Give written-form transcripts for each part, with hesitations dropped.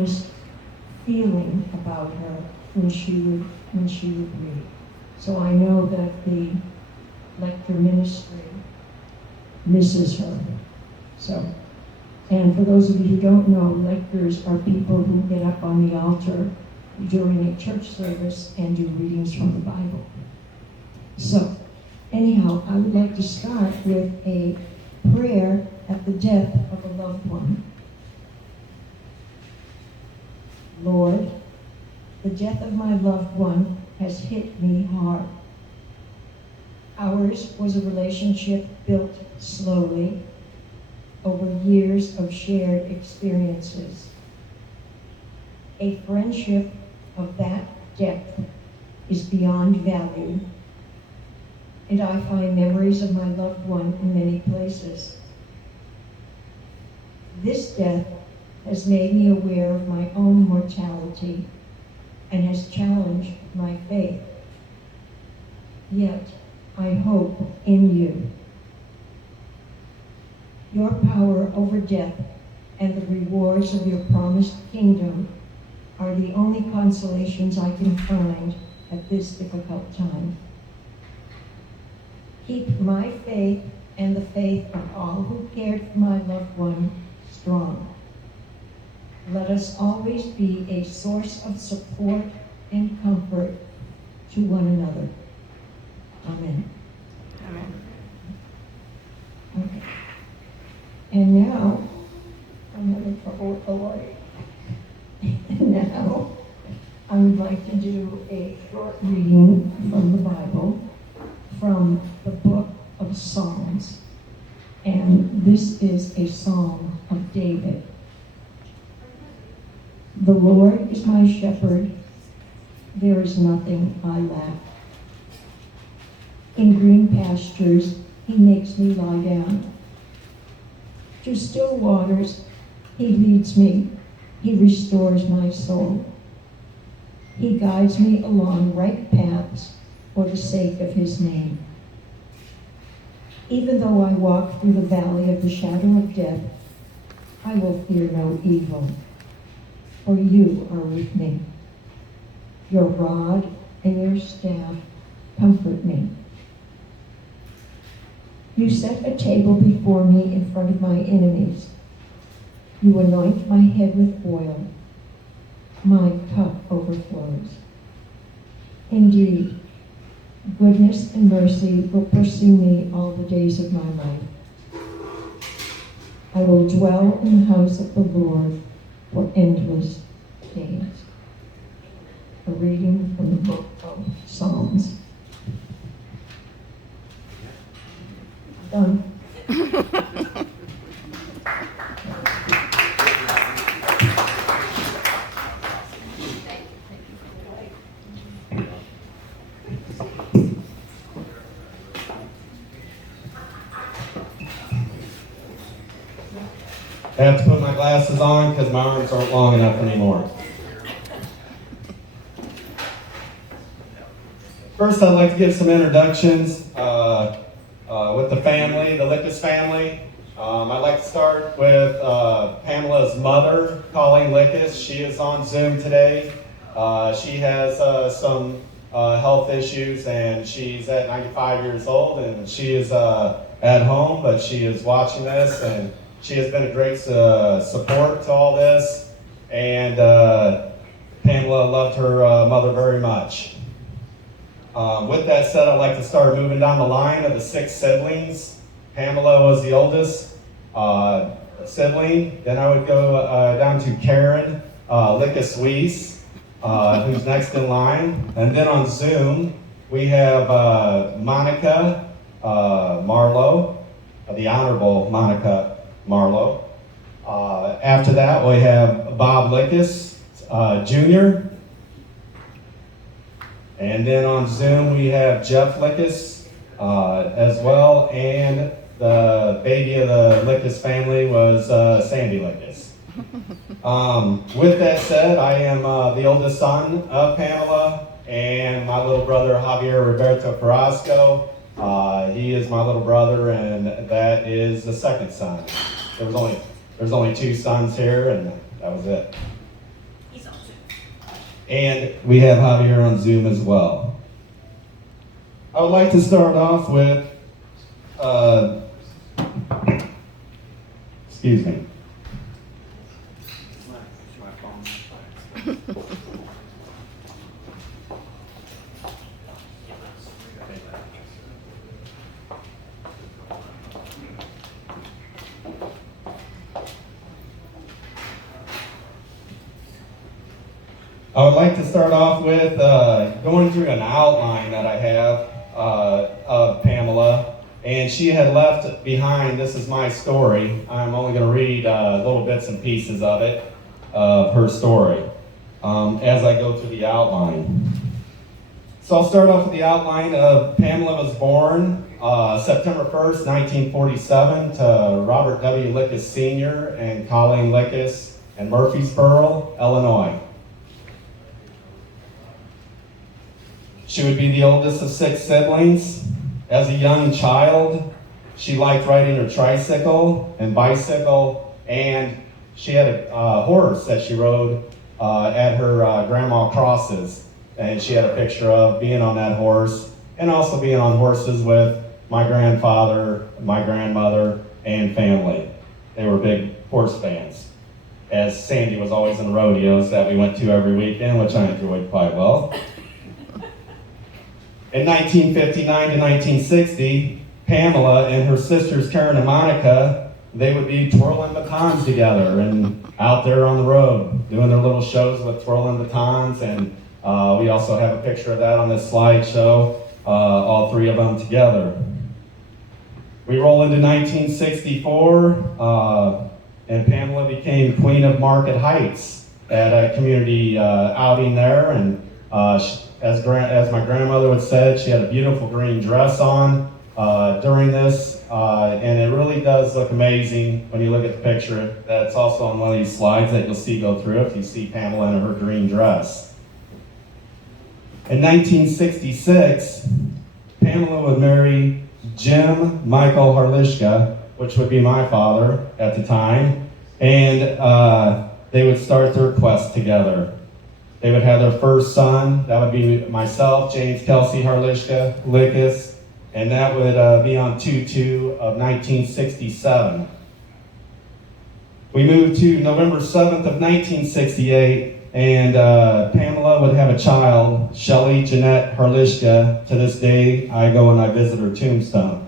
this feeling about her when she would read. So I know that the lector ministry misses her. So, and for those of you who don't know, lectors are people who get up on the altar during a church service and do readings from the Bible. So, anyhow, I would like to start with a prayer at the death of a loved one. Lord, the death of my loved one has hit me hard. Ours was a relationship built slowly over years of shared experiences. A friendship of that depth is beyond value, and I find memories of my loved one in many places. This death has made me aware of my own mortality and has challenged my faith. Yet, I hope in you. Your power over death and the rewards of your promised kingdom are the only consolations I can find at this difficult time. Keep my faith and the faith of all who cared for my loved one strong. Let us always be a source of support and comfort to one another. Amen. Amen. Okay. And now, I'm having trouble with the light. And now, I would like to do a short reading from the Bible, from the book of Psalms. And this is a psalm of David. The Lord is my shepherd, there is nothing I lack. In green pastures, he makes me lie down. To still waters, he leads me. He restores my soul. He guides me along right paths for the sake of his name. Even though I walk through the valley of the shadow of death, I will fear no evil, for you are with me. Your rod and your staff comfort me. You set a table before me in front of my enemies. You anoint my head with oil. My cup overflows. Indeed, goodness and mercy will pursue me all the days of my life. I will dwell in the house of the Lord for endless days. A reading from the book of Psalms. Done. I have to put my glasses on because my arms aren't long enough anymore. First, I'd like to give some introductions with the family, the Lickiss family. I'd like to start with Pamela's mother, Colleen Lickiss. She is on Zoom today. She has some health issues, and she's at 95 years old, and she is at home, but she is watching this, and she has been a great support to all this, and Pamela loved her mother very much. With that said, I'd like to start moving down the line of the 6 siblings. Pamela was the oldest sibling. Then I would go down to Karen Lickiss Weiss, who's next in line. And then on Zoom, we have Monica Marlowe, the Honorable Monica Marlowe. After that, we have Bob Lickiss Jr. And then on Zoom, we have Jeff Lickiss as well. And the baby of the Lickiss family was Sandy Lickiss. With that said, I am the oldest son of Pamela and my little brother Javier Roberto Carrasco. He is my little brother, and that is the second son. There's only 2 sons here, and that was it. And we have Javier on Zoom as well. I would like to start off with, excuse me. I would like to start off with going through an outline that I have of Pamela, and she had left behind, this is my story. I'm only going to read little bits and pieces of it, of her story, as I go through the outline. So I'll start off with the outline of Pamela was born September 1st, 1947 to Robert W. Lickiss Sr. and Colleen Lickiss in Murfreesboro, Illinois. She would be the oldest of 6 siblings. As a young child, she liked riding her tricycle and bicycle, and she had a horse that she rode at her Grandma Cross's, and she had a picture of being on that horse and also being on horses with my grandfather, my grandmother, and family. They were big horse fans, as Sandy was always in rodeos that we went to every weekend, which I enjoyed quite well. In 1959 to 1960, Pamela and her sisters Karen and Monica, they would be twirling batons together and out there on the road doing their little shows with twirling batons, and we also have a picture of that on this slideshow, all 3 of them together. We roll into 1964, and Pamela became Queen of Market Heights at a community outing there, and as my grandmother would say, she had a beautiful green dress on during this, and it really does look amazing when you look at the picture. That's also on one of these slides that you'll see go through if you see Pamela in her green dress. In 1966, Pamela would marry Jim Michael Harlishka, which would be my father at the time, and they would start their quest together. They would have their first son. That would be myself, James Kelsey Harlishka Lickiss, and that would be on 2/2 of 1967. We moved to November 7th of 1968, and Pamela would have a child, Shelley Jeanette Harlishka. To this day, I go and I visit her tombstone.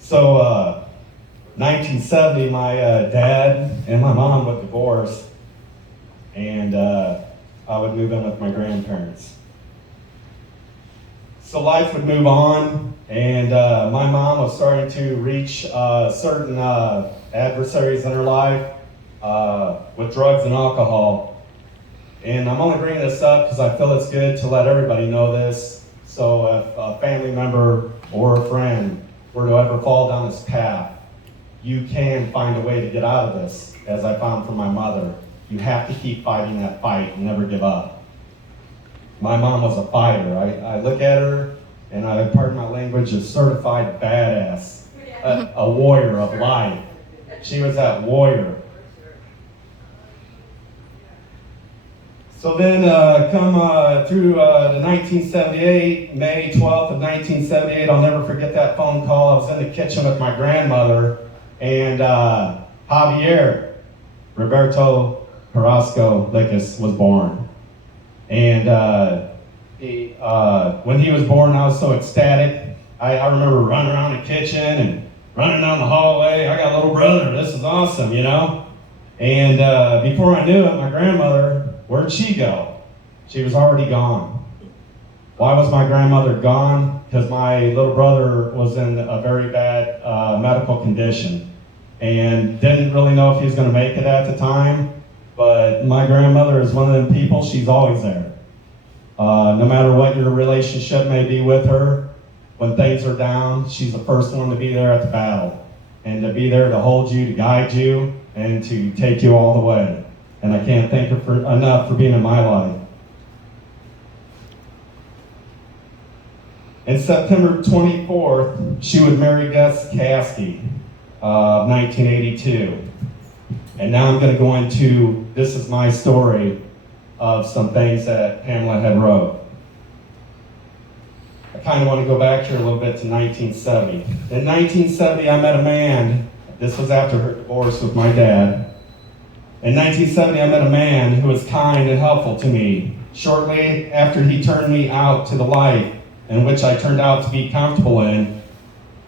So, 1970, my dad and my mom would divorce, and I would move in with my grandparents. So life would move on, and my mom was starting to reach certain adversaries in her life with drugs and alcohol. And I'm only bringing this up because I feel it's good to let everybody know this. So if a family member or a friend were to ever fall down this path, you can find a way to get out of this, as I found for my mother. You have to keep fighting that fight and never give up. My mom was a fighter. I look at her, and I, pardon my language, a certified badass, a warrior of life. She was that warrior. So then come through to 1978, May 12th of 1978, I'll never forget that phone call. I was in the kitchen with my grandmother, and Javier Roberto Carrasco Lickiss was born. And when he was born, I was so ecstatic. I remember running around the kitchen and running down the hallway. I got a little brother, this is awesome, you know? And before I knew it, my grandmother, where'd she go? She was already gone. Why was my grandmother gone? Because my little brother was in a very bad medical condition and didn't really know if he was going to make it at the time. But my grandmother is one of them people, she's always there. No matter what your relationship may be with her, When things are down, she's the first one to be there at the battle, and to be there to hold you, to guide you, and to take you all the way. And I can't thank her enough for being in my life. In September 24th, she would marry Gus Caskey of 1982. And now I'm going to go into, this is my story of some things that Pamela had wrote. I kind of want to go back here a little bit to 1970. In 1970, I met a man, this was after her divorce with my dad. In 1970, I met a man who was kind and helpful to me. Shortly after he turned me out to the life in which I turned out to be comfortable in,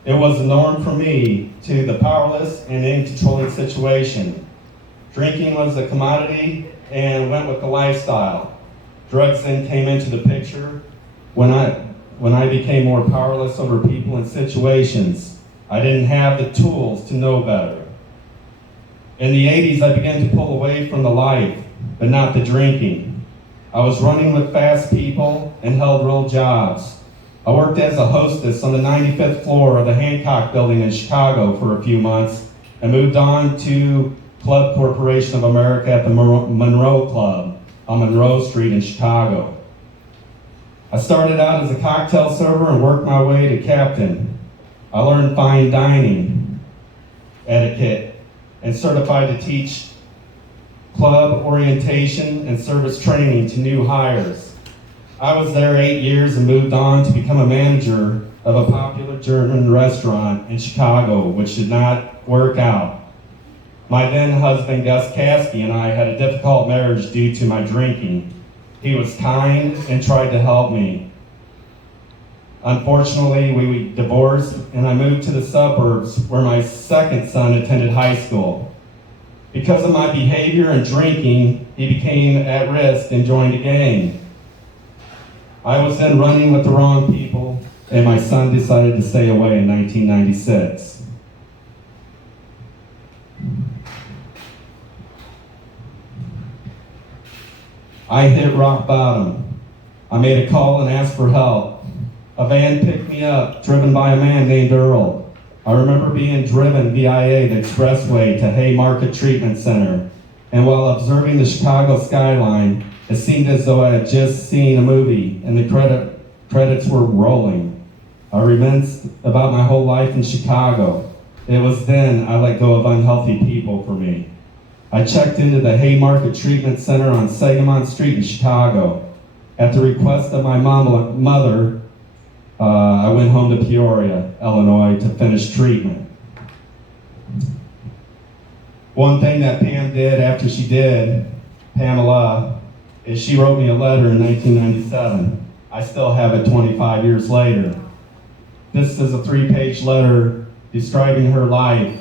it was the norm for me to the powerless and in-controlling situation. Drinking was a commodity and went with the lifestyle. Drugs then came into the picture when I became more powerless over people and situations. I didn't have the tools to know better. In the 80s, I began to pull away from the life, but not the drinking. I was running with fast people and held real jobs. I worked as a hostess on the 95th floor of the Hancock Building in Chicago for a few months and moved on to Club Corporation of America at the Monroe Club on Monroe Street in Chicago. I started out as a cocktail server and worked my way to captain. I learned fine dining etiquette and certified to teach club orientation and service training to new hires. I was there 8 years and moved on to become a manager of a popular German restaurant in Chicago, which did not work out. My then husband, Gus Caskey, and I had a difficult marriage due to my drinking. He was kind and tried to help me. Unfortunately, we divorced and I moved to the suburbs where my second son attended high school. Because of my behavior and drinking, he became at risk and joined a gang. I was then running with the wrong people, and my son decided to stay away in 1996. I hit rock bottom. I made a call and asked for help. A van picked me up, driven by a man named Earl. I remember being driven via the expressway to Haymarket Treatment Center, and while observing the Chicago skyline, it seemed as though I had just seen a movie and the credits were rolling. I reminisced about my whole life in Chicago. It was then I let go of unhealthy people for me. I checked into the Haymarket Treatment Center on Sagamon Street in Chicago. At the request of my mother, I went home to Peoria, Illinois to finish treatment. One thing that Pam did after she did, Pamela, is she wrote me a letter in 1997. I still have it 25 years later. This is a 3-page letter describing her life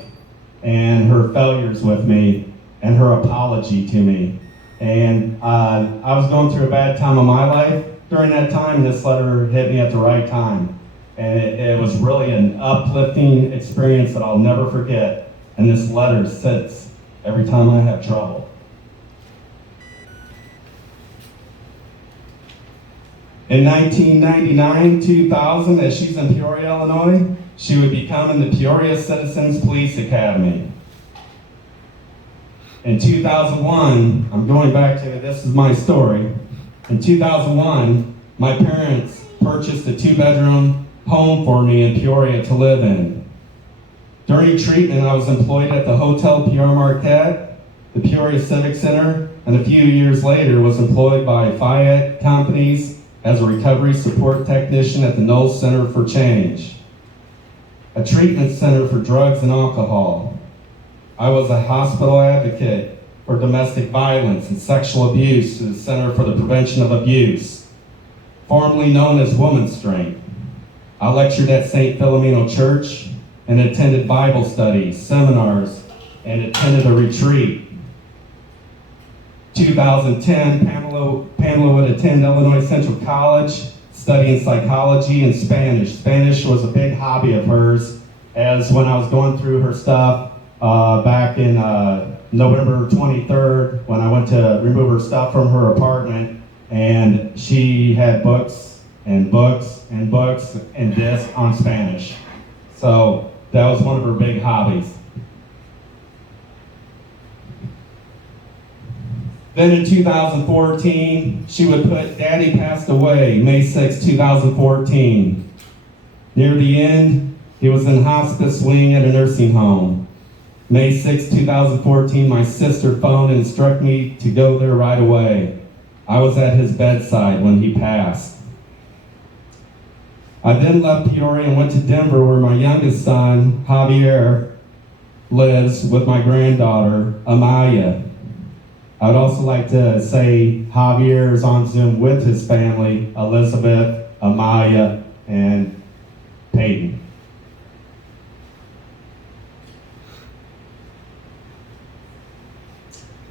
and her failures with me and her apology to me. And I was going through a bad time of my life during that time, and this letter hit me at the right time. And it was really an uplifting experience that I'll never forget. And this letter sits every time I have trouble. In 1999-2000, as she's in Peoria, Illinois, she would become in the Peoria Citizens Police Academy. In 2001, I'm going back to, this is my story. In 2001, my parents purchased a 2-bedroom home for me in Peoria to live in. During treatment, I was employed at the Hotel Pierre Marquette, the Peoria Civic Center, and a few years later was employed by Fayette Companies as a recovery support technician at the Knowles Center for Change, a treatment center for drugs and alcohol. I was a hospital advocate for domestic violence and sexual abuse through the Center for the Prevention of Abuse, formerly known as Women's Strength. I lectured at St. Philomeno Church and attended Bible studies, seminars, and attended a retreat. 2010, Pamela would attend Illinois Central College, studying psychology and Spanish. Spanish was a big hobby of hers, as when I was going through her stuff back in November 23rd, when I went to remove her stuff from her apartment, and she had books and books and books and discs on Spanish. So that was one of her big hobbies. Then in 2014, she would put, Daddy passed away May 6, 2014. Near the end, he was in hospice wing at a nursing home. May 6, 2014, my sister phoned and instructed me to go there right away. I was at his bedside when he passed. I then left Peoria and went to Denver, where my youngest son, Javier, lives with my granddaughter, Amaya. I would also like to say Javier is on Zoom with his family, Elizabeth, Amaya, and Peyton.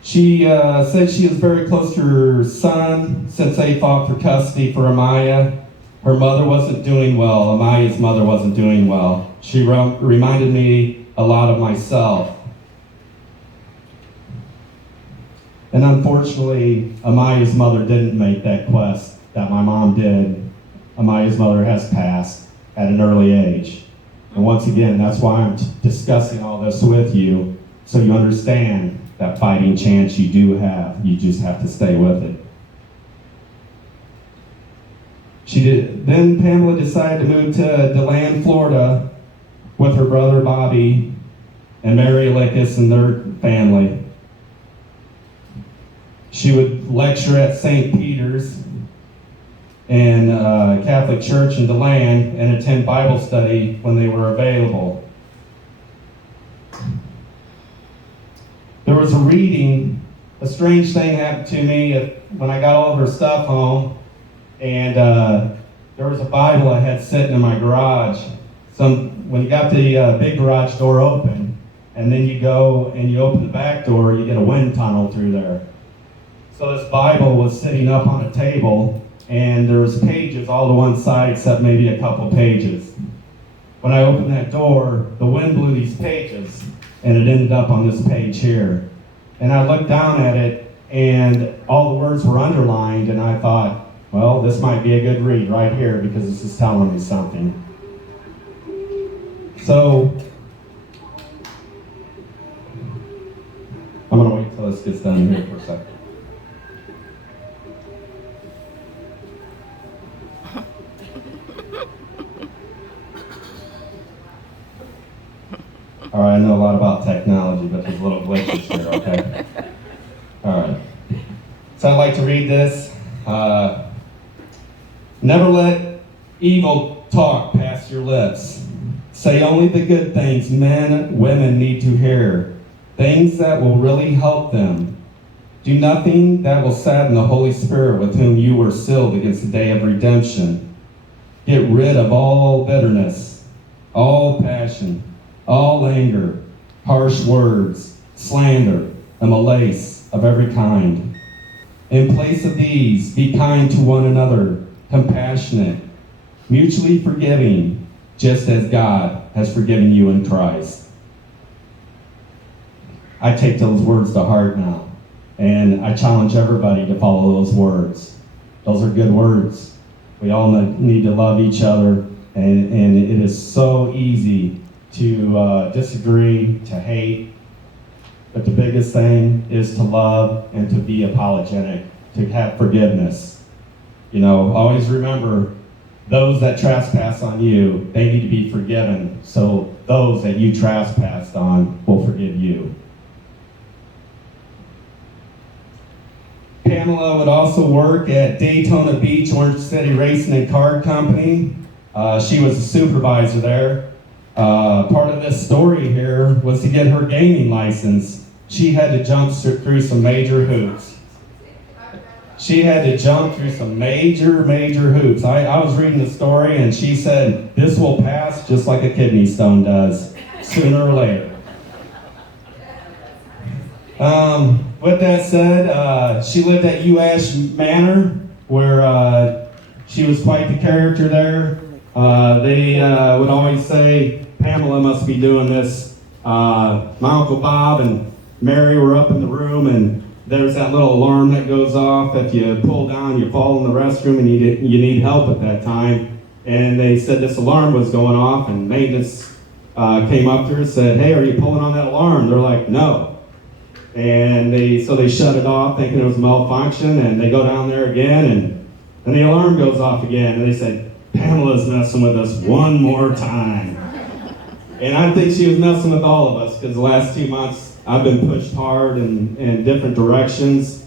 She said she was very close to her son since they fought for custody for Amaya. Her mother wasn't doing well. Amaya's mother wasn't doing well. She reminded me a lot of myself. And unfortunately, Amaya's mother didn't make that quest that my mom did. Amaya's mother has passed at an early age. And once again, that's why I'm discussing all this with you, so you understand that fighting chance you do have. You just have to stay with it. Then Pamela decided to move to DeLand, Florida with her brother Bobby and Mary Lickiss and their family. She would lecture at St. Peter's and Catholic Church in DeLand and attend Bible study when they were available. There was a reading, a strange thing happened to me when I got all of her stuff home, and there was a Bible I had sitting in my garage. When you got the big garage door open, and then you go and you open the back door, you get a wind tunnel through there. So this Bible was sitting up on a table, and there was pages all to one side except maybe a couple pages. When I opened that door, the wind blew these pages, and it ended up on this page here. And I looked down at it, and all the words were underlined, and I thought, well, this might be a good read right here because this is telling me something. So, I'm going to wait till this gets done here for a second. All right, I know a lot about technology, but there's little glitches here, okay? All right. So I'd like to read this. Never let evil talk past your lips. Say only the good things men, women need to hear. Things that will really help them. Do nothing that will sadden the Holy Spirit with whom you were sealed against the day of redemption. Get rid of all bitterness, all passion, all anger, harsh words, slander, and malice of every kind. In place of these, be kind to one another, compassionate, mutually forgiving, just as God has forgiven you in Christ. I take those words to heart now, and I challenge everybody to follow those words. Those are good words. We all need to love each other, and it is so easy to disagree, to hate, but the biggest thing is to love and to be apologetic, to have forgiveness. You know, always remember, those that trespass on you, they need to be forgiven, so those that you trespassed on will forgive you. Pamela would also work at Daytona Beach, Orange City Racing and Card Company. She was a supervisor there. Part of this story here was to get her gaming license. She had to jump through some major hoops. I was reading the story, and she said, this will pass just like a kidney stone does, sooner or later. With that said, she lived at U.S. Manor, where she was quite the character there. They would always say, Pamela must be doing this. My Uncle Bob and Mary were up in the room, and there's that little alarm that goes off. If you pull down, you fall in the restroom and you need help at that time. And they said this alarm was going off, and maintenance came up to her and said, "Hey, are you pulling on that alarm?" They're like, "No." And so they shut it off thinking it was a malfunction, and they go down there again, and the alarm goes off again. And they said, "Pamela's messing with us one more time." And I think she was messing with all of us, because the last 2 months I've been pushed hard in different directions.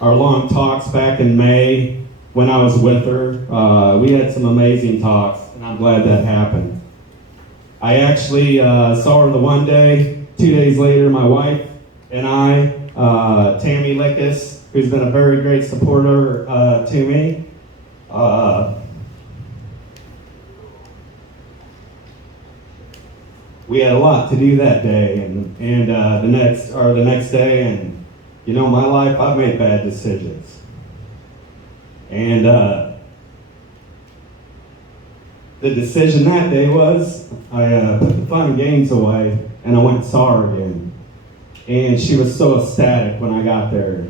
Our long talks back in May when I was with her, we had some amazing talks, and I'm glad that happened. I actually saw her the one day. 2 days later, my wife and I, Tammy Lickiss, who's been a very great supporter to me, we had a lot to do that day, and the next day, and you know, my life, I've made bad decisions, and the decision that day was I put the fun and games away, and I went and saw her again, and she was so ecstatic when I got there.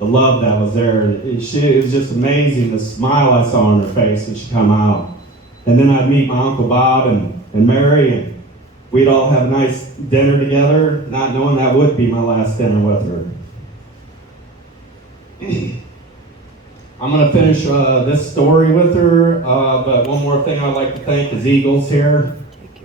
The love that was there, it was just amazing. The smile I saw on her face when she come out, and then I'd meet my Uncle Bob and Mary, and we'd all have a nice dinner together, not knowing that would be my last dinner with her. I'm going to finish this story with her, but one more thing I'd like to thank is Eagles here.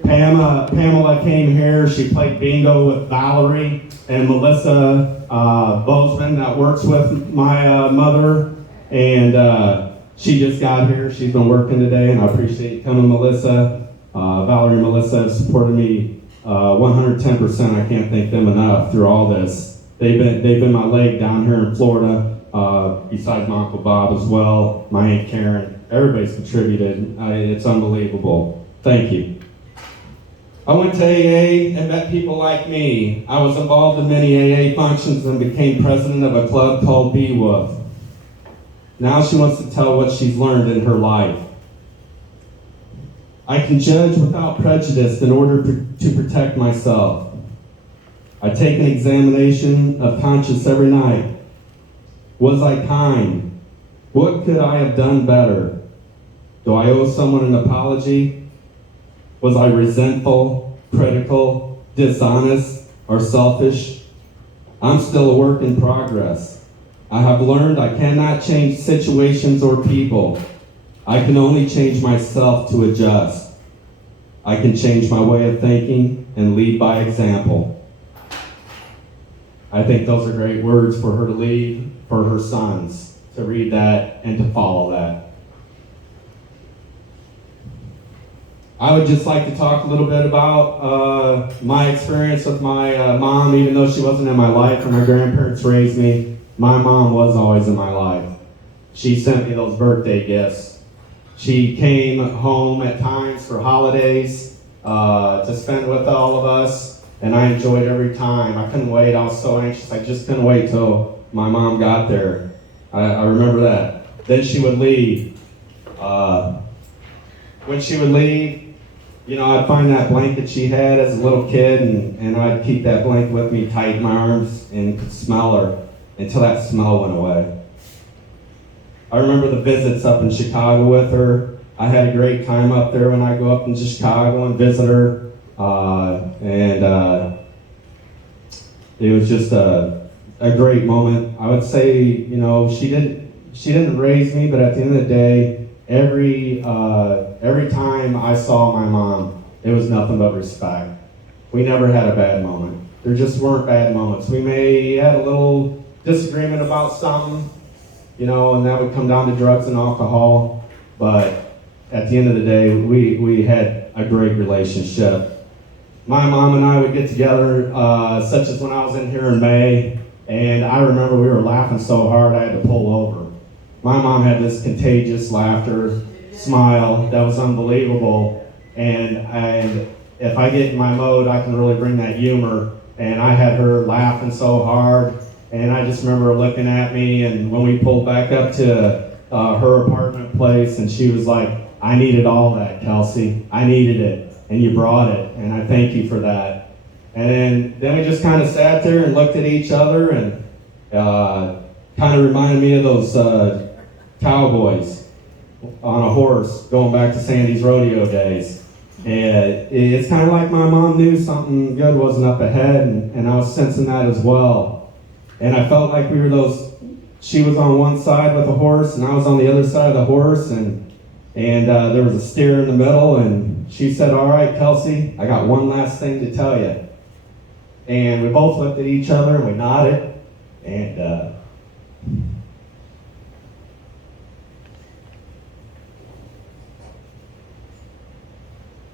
Pamela came here. She played bingo with Valerie and Melissa Bozeman that works with my mother, and she just got here. She's been working today, and I appreciate you coming, Melissa. Valerie and Melissa have supported me 110%. I can't thank them enough through all this. They've been my leg down here in Florida, besides my Uncle Bob as well, my Aunt Karen. Everybody's contributed. It's unbelievable. Thank you. I went to AA and met people like me. I was involved in many AA functions and became president of a club called Wolf. Now she wants to tell what she's learned in her life. I can judge without prejudice in order to protect myself. I take an examination of conscience every night. Was I kind? What could I have done better? Do I owe someone an apology? Was I resentful, critical, dishonest, or selfish? I'm still a work in progress. I have learned I cannot change situations or people. I can only change myself to adjust. I can change my way of thinking and lead by example. I think those are great words for her to leave for her sons, to read that and to follow that. I would just like to talk a little bit about my experience with my mom. Even though she wasn't in my life and my grandparents raised me, my mom was always in my life. She sent me those birthday gifts. She came home at times for holidays to spend with all of us, and I enjoyed every time. I couldn't wait. I was so anxious. I just couldn't wait till my mom got there. I remember that. Then she would leave. When she would leave, you know, I'd find that blanket she had as a little kid, and I'd keep that blanket with me tight in my arms and could smell her until that smell went away. I remember the visits up in Chicago with her. I had a great time up there when I go up into Chicago and visit her. It was just a great moment. I would say, you know, she didn't raise me, but at the end of the day, every time I saw my mom, it was nothing but respect. We never had a bad moment. There just weren't bad moments. We may had a little disagreement about something, you know, and that would come down to drugs and alcohol, but at the end of the day, we had a great relationship. My mom and I would get together, such as when I was in here in May, and I remember we were laughing so hard I had to pull over. My mom had this contagious laughter, smile that was unbelievable, and if I get in my mode, I can really bring that humor, and I had her laughing so hard, and I just remember her looking at me, and when we pulled back up to her apartment place, and she was like, "I needed all that, Kelsey. I needed it, and you brought it, and I thank you for that." And then we just kind of sat there and looked at each other, and Kind of reminded me of those cowboys on a horse going back to Sandy's rodeo days. And it's kind of like my mom knew something good wasn't up ahead, and I was sensing that as well. And I felt like we were she was on one side with the horse, and I was on the other side of the horse, and there was a steer in the middle, and she said, "All right, Kelsey, I got one last thing to tell you." And we both looked at each other, and we nodded, and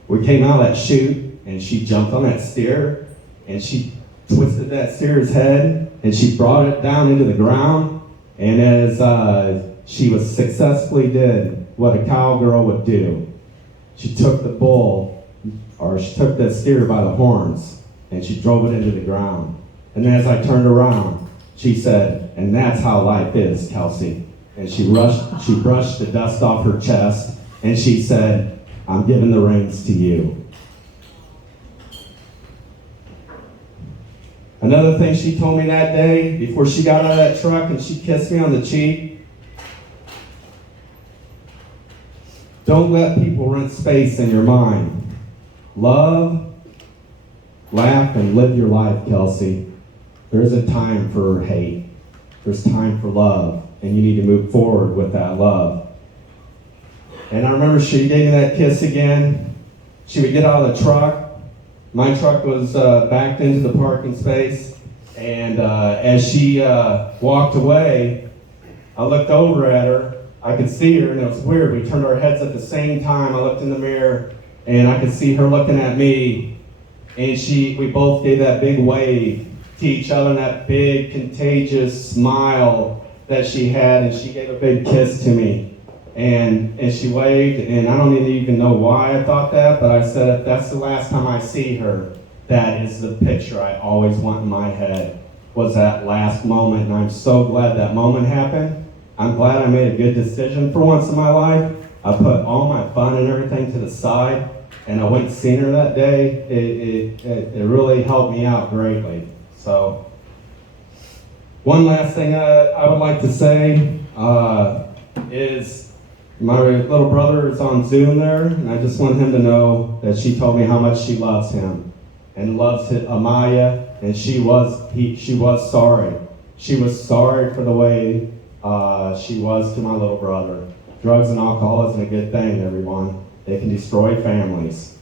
we came out of that chute, and she jumped on that steer, and she twisted that steer's head, and she brought it down into the ground. And as she was successfully did what a cowgirl would do, she took the bull, or she took the steer by the horns, and she drove it into the ground. And then as I turned around, she said, "And that's how life is, Kelsey." And she brushed the dust off her chest, and she said, "I'm giving the reins to you." Another thing she told me that day, before she got out of that truck and she kissed me on the cheek, don't let people rent space in your mind. Love, laugh, and live your life, Kelsey. There's a time for hate. There's time for love, and you need to move forward with that love. And I remember she gave me that kiss again. She would get out of the truck. My truck was backed into the parking space, and as she walked away, I looked over at her. I could see her, and it was weird. We turned our heads at the same time. I looked in the mirror, and I could see her looking at me, and we both gave that big wave to each other, and that big contagious smile that she had, and she gave a big kiss to me. And she waved, and I don't even know why I thought that, but I said, if that's the last time I see her, that is the picture I always want in my head, was that last moment. And I'm so glad that moment happened. I'm glad I made a good decision for once in my life. I put all my fun and everything to the side, and I went and seen her that day. It really helped me out greatly. So, one last thing I would like to say is, my little brother is on Zoom there, and I just want him to know that she told me how much she loves him and loves Amaya, and she was sorry. She was sorry for the way she was to my little brother. Drugs and alcohol isn't a good thing, everyone. They can destroy families.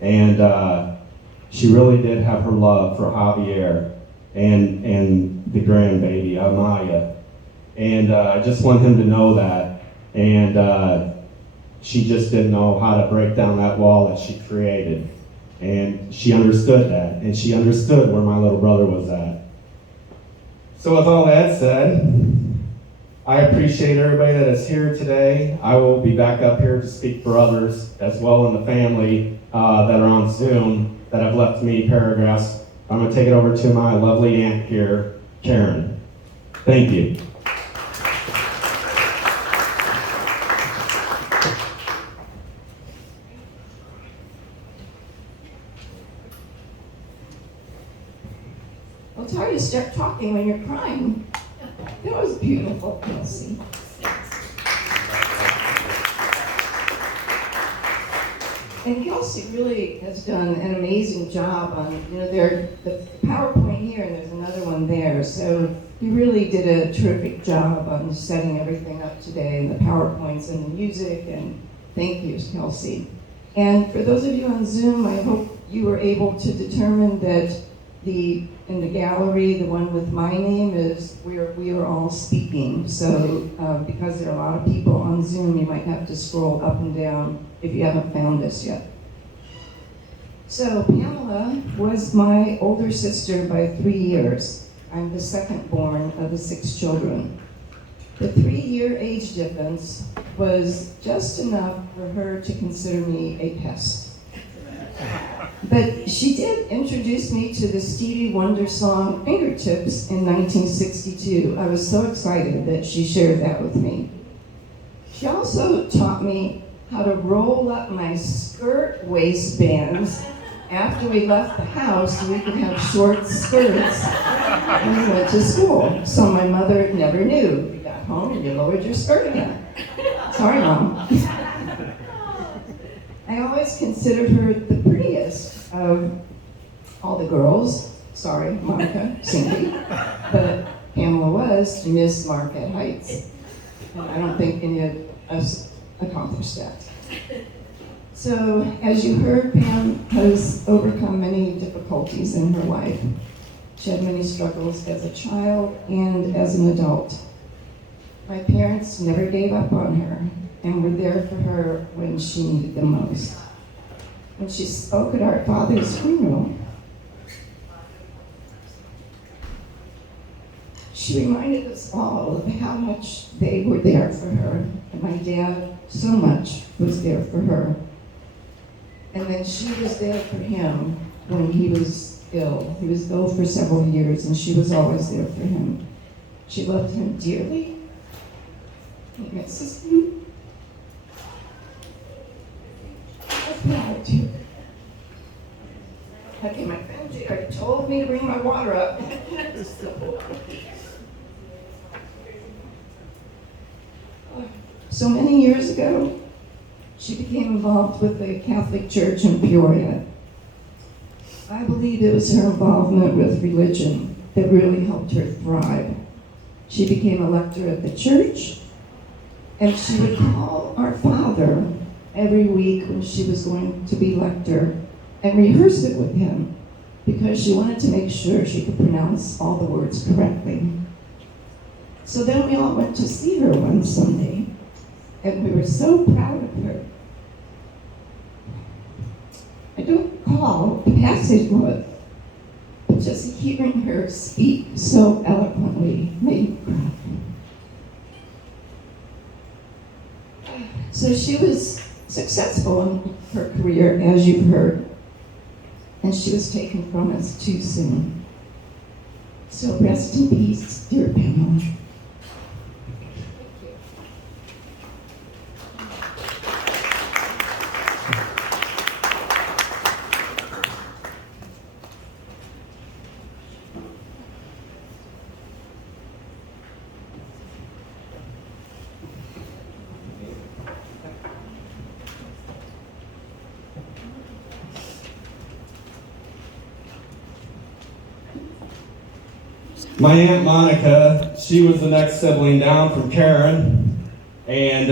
And she really did have her love for Javier and the grandbaby, Amaya. And I just want him to know that. And she just didn't know how to break down that wall that she created. And she understood that, and she understood where my little brother was at. So with all that said, I appreciate everybody that is here today. I will be back up here to speak for others as well in the family that are on Zoom that have left me paragraphs. I'm going to take it over to my lovely aunt here, Karen. Thank you. Well, it's hard to start talking when you're crying. That was beautiful, Kelsey. And Kelsey really has done an amazing job on, the PowerPoint here and there's another one there. So you really did a terrific job on setting everything up today, and the PowerPoints and the music, and thank you, Kelsey. And for those of you on Zoom, I hope you were able to determine that in the gallery, the one with my name is where we are all speaking. So because there are a lot of people on Zoom, you might have to scroll up and down if you haven't found this yet. So Pamela was my older sister by 3 years. I'm the second born of the 6 children. The 3-year age difference was just enough for her to consider me a pest. But she did introduce me to the Stevie Wonder song Fingertips in 1962. I was so excited that she shared that with me. She also taught me how to roll up my skirt waistbands after we left the house, we could have short skirts when we went to school. So my mother never knew. You got home and you lowered your skirt again. Sorry, Mom. I always considered her the prettiest of all the girls. Sorry, Monica, Cindy. But Pamela was Miss Marquette Heights. And I don't think any of us accomplished that. So, as you heard, Pam has overcome many difficulties in her life. She had many struggles as a child and as an adult. My parents never gave up on her and were there for her when she needed them most. When she spoke at our father's funeral, she reminded us all of how much they were there for her, and my dad so much was there for her. And then she was there for him when he was ill. He was ill for several years, and she was always there for him. She loved him dearly. He misses him. That's proud too. Okay, my friend Jerry told me to bring my water up. So many years ago, she became involved with the Catholic Church in Peoria. I believe it was her involvement with religion that really helped her thrive. She became a lector at the church, and she would call our father every week when she was going to be lector and rehearse it with him because she wanted to make sure she could pronounce all the words correctly. So then we all went to see her one Sunday, and we were so proud of her. I don't recall the passage was, but just hearing her speak so eloquently made me cry. So she was successful in her career, as you've heard, and she was taken from us too soon. So rest in peace, dear Pamela. My Aunt Monica, she was the next sibling down from Karen. And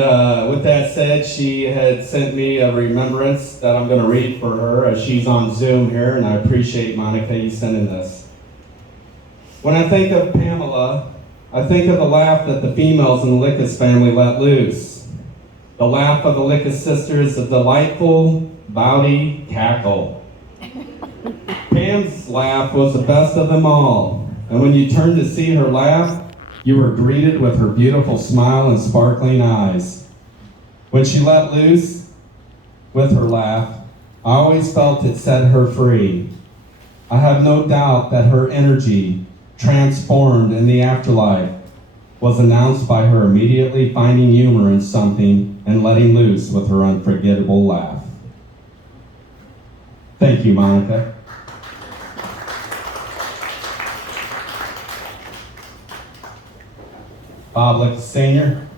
with that said, she had sent me a remembrance that I'm going to read for her as she's on Zoom here, and I appreciate, Monica, you sending this. When I think of Pamela, I think of the laugh that the females in the Lickiss family let loose. The laugh of the Lickiss sisters, a delightful, bowdy cackle. Pam's laugh was the best of them all. And when you turned to see her laugh, you were greeted with her beautiful smile and sparkling eyes. When she let loose with her laugh, I always felt it set her free. I have no doubt that her energy, transformed in the afterlife, was announced by her immediately finding humor in something and letting loose with her unforgettable laugh. Thank you, Monica. Bob Lickiss Sr.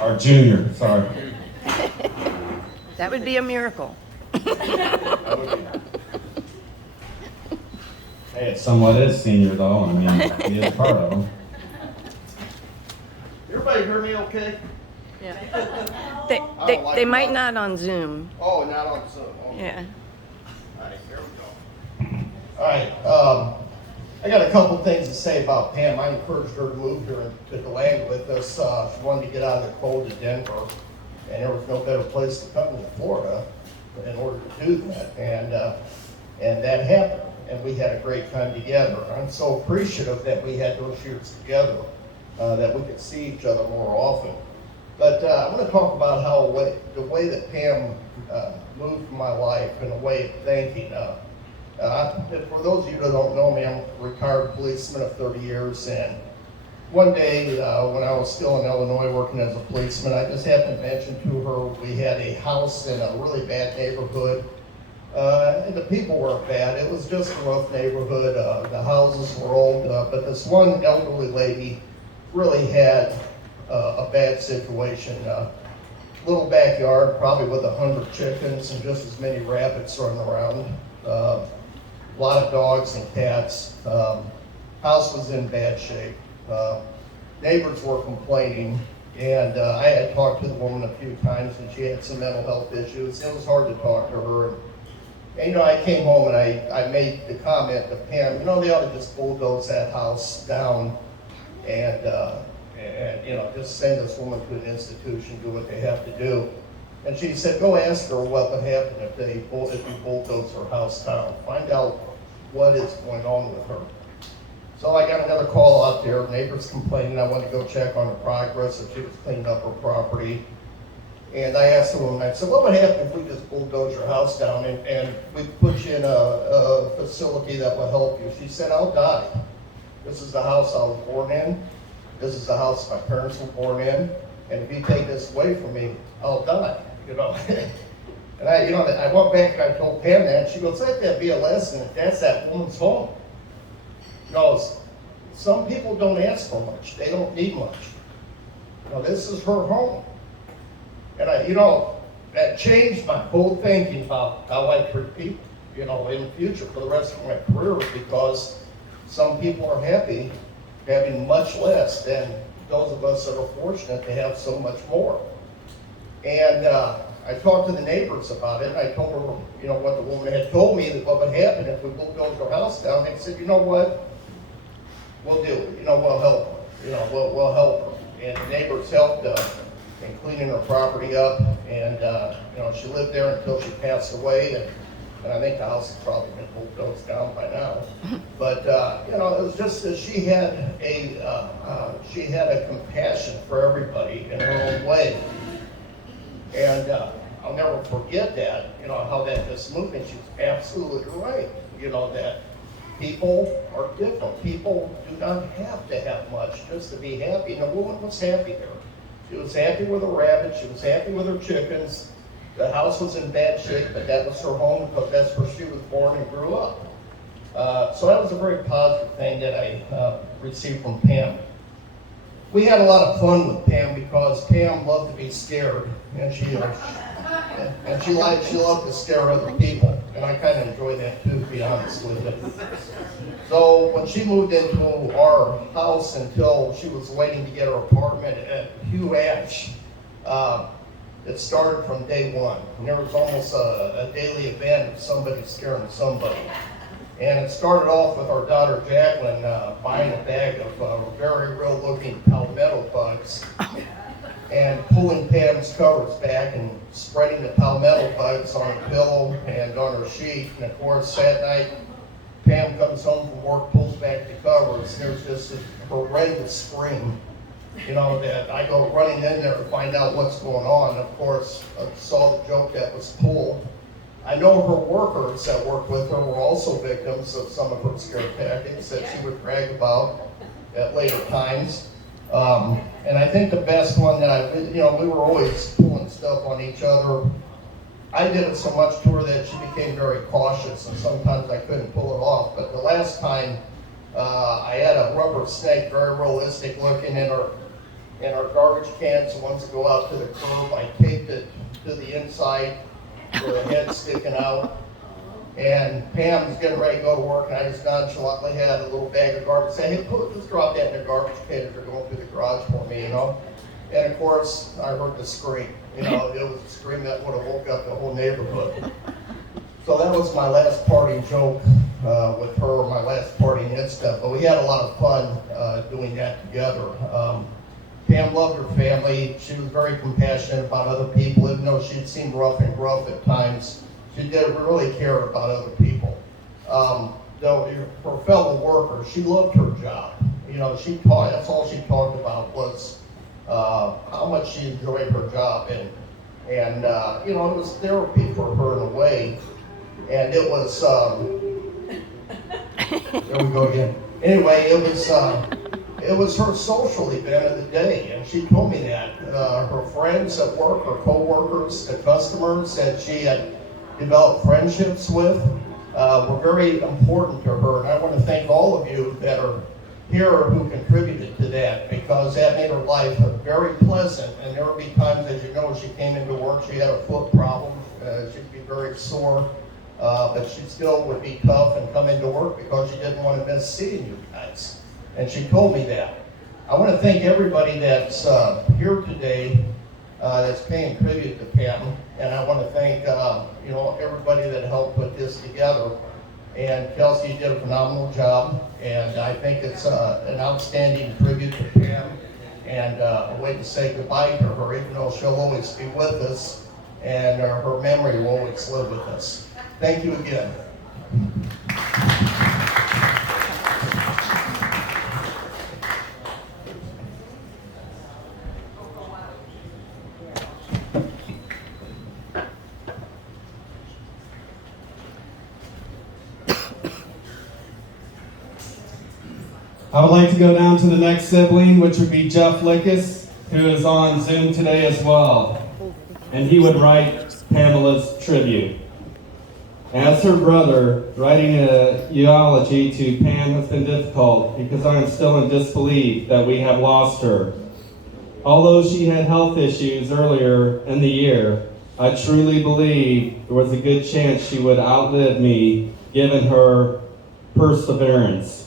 Or Junior, sorry. That would be a miracle. Hey, it somewhat is senior though, I mean, he is part of them. Everybody hear me okay? Yeah. like They might that. not on Zoom. Oh, not on Zoom. Okay. Yeah. All right, here we go. All right, I got a couple things to say about Pam. I encouraged her to move here to DeLand with us. She wanted to get out of the cold of Denver, and there was no better place to come than Florida in order to do that. And that happened, and we had a great time together. I'm so appreciative that we had those years together, that we could see each other more often. But I want to talk about how the way that Pam moved my life and a way of thinking. For those of you that don't know me, I'm a retired policeman of 30 years, and one day when I was still in Illinois working as a policeman, I just happened to mention to her we had a house in a really bad neighborhood And the people weren't bad. It was just a rough neighborhood. The houses were old, but this one elderly lady really had a bad situation. Little backyard, probably with 100 chickens and just as many rabbits running around. A lot of dogs and cats. House was in bad shape. Neighbors were complaining, and I had talked to the woman a few times, and she had some mental health issues. It was hard to talk to her. And you know, I came home and I made the comment to Pam, you know, they ought to just bulldoze that house down and you know, just send this woman to an institution, do what they have to do. And she said, go ask her what would happen if you bulldoze her house down. Find out what is going on with her. So I got another call out there, neighbors complaining. I wanted to go check on the progress if she was cleaning up her property. And I asked the woman, I said, what would happen if we just bulldoze your house down and we put you in a facility that will help you? She said, I'll die. This is the house I was born in. This is the house my parents were born in. And if you take this away from me, I'll die, you know. And I went back and I told Pam that, and she goes, let that be a lesson. That's that woman's home. You know, some people don't ask for much. They don't need much. You know, this is her home. And that changed my whole thinking about how I treat people, you know, in the future for the rest of my career, because some people are happy having much less than those of us that are fortunate to have so much more. And I talked to the neighbors about it, and I told her, you know, what the woman had told me, that what would happen if we bulldozed her house down. They said, you know what, we'll do it. You know, we'll help her. You know, we'll help her. And the neighbors helped in cleaning her property up, and you know, she lived there until she passed away, and I think the house has probably been bulldozed down by now. But you know, it was just that she had a compassion for everybody in her own way, and I'll never forget that. You know, how that just moved me. She was absolutely right. You know, that people are different. People do not have to have much just to be happy. And the woman was happy there. She was happy with her rabbits. She was happy with her chickens. The house was in bad shape, but that was her home because that's where she was born and grew up. So that was a very positive thing that I received from Pam. We had a lot of fun with Pam because Pam loved to be scared, and she loved to scare other people, and I kind of enjoy that too, to be honest with you. So when she moved into our house until she was waiting to get her apartment at Hugh Ash, it started from day one. And there was almost a daily event of somebody scaring somebody. And it started off with our daughter Jacqueline buying a bag of very real looking palmetto bugs and pulling Pam's covers back and spreading the palmetto bugs on a pillow and on her sheet. And of course, that night, Pam comes home from work, pulls back the covers, and there's just this horrendous scream. You know, that I go running in there to find out what's going on. Of course, I saw the joke that was pulled. I know her workers that worked with her were also victims of some of her scare tactics that she would brag about at later times. And I think the best one that we were always pulling stuff on each other. I did it so much to her that she became very cautious, and sometimes I couldn't pull it off. But the last time, I had a rubber snake, very realistic looking, in our garbage cans. So once it go out to the curb, I taped it to the inside with the head sticking out. And Pam was getting ready to go to work, and I just nonchalantly had a little bag of garbage. Say, hey, just drop that in the garbage can as they're going through the garage for me, you know. And of course, I heard the scream. You know, it was a scream that would have woke up the whole neighborhood. So that was my last parting joke with her, my last parting incident. But we had a lot of fun doing that together. Pam loved her family. She was very compassionate about other people, even though she'd seemed rough and gruff at times. She did really care about other people. Though her fellow workers, she loved her job. You know, that's all she talked about was how much she enjoyed her job, and you know, it was therapy for her in a way, and it was there we go again. Anyway, it was her social event of the day, and she told me that her friends at work, her co-workers, the customers, that she had developed friendships with, were very important to her. And I want to thank all of you that are here who contributed to that, because that made her life very pleasant. And there would be times, as you know, she came into work, she had a foot problem, she'd be very sore, but she still would be tough and come into work because she didn't want to miss seeing you guys. And she told me that. I want to thank everybody that's here today that's paying tribute to Pam, and I want to thank everybody that helped put this together. And Kelsey did a phenomenal job, and I think it's an outstanding tribute to Pam, and a way to say goodbye to her, even though she'll always be with us, and her memory will always live with us. Thank you again. I would like to go down to the next sibling, which would be Jeff Lickiss, who is on Zoom today as well. And he would write Pamela's tribute. As her brother, writing a eulogy to Pam has been difficult because I am still in disbelief that we have lost her. Although she had health issues earlier in the year, I truly believe there was a good chance she would outlive me given her perseverance.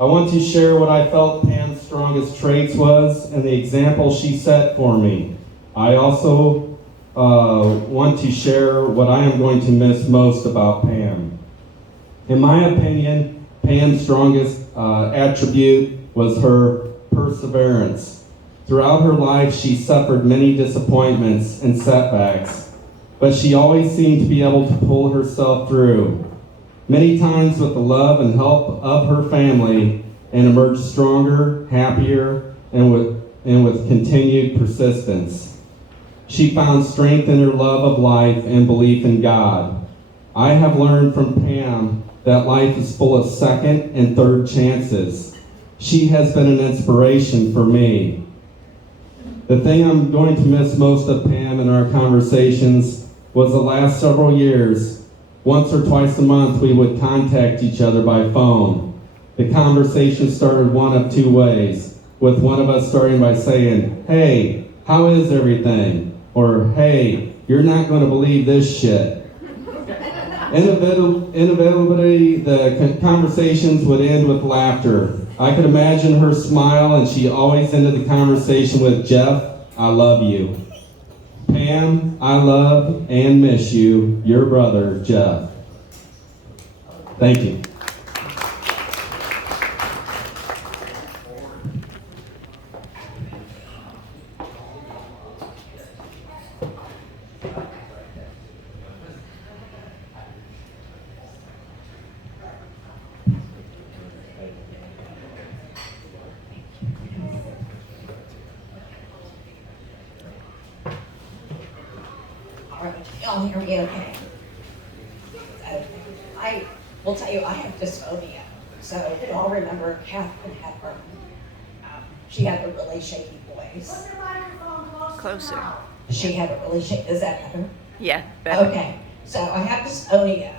I want to share what I felt Pam's strongest traits was and the example she set for me. I also want to share what I am going to miss most about Pam. In my opinion, Pam's strongest attribute was her perseverance. Throughout her life, she suffered many disappointments and setbacks, but she always seemed to be able to pull herself through. Many times with the love and help of her family, and emerged stronger, happier, and with continued persistence. She found strength in her love of life and belief in God. I have learned from Pam that life is full of second and third chances. She has been an inspiration for me. The thing I'm going to miss most of Pam in our conversations was the last several years. Once or twice a month, we would contact each other by phone. The conversation started one of two ways, with one of us starting by saying, "Hey, how is everything?" Or, "Hey, you're not going to believe this shit." Inevitably, the conversations would end with laughter. I could imagine her smile, and she always ended the conversation with, "Jeff, I love you." Pam, I love and miss you, your brother, Jeff. Thank you. Y'all hear me okay? I will tell you, I have dysphonia. So you all remember Catherine Hepburn. She had a really shaky voice. Closer. She had a really shaky, is that better? Yeah, better. Okay, so I have dysphonia.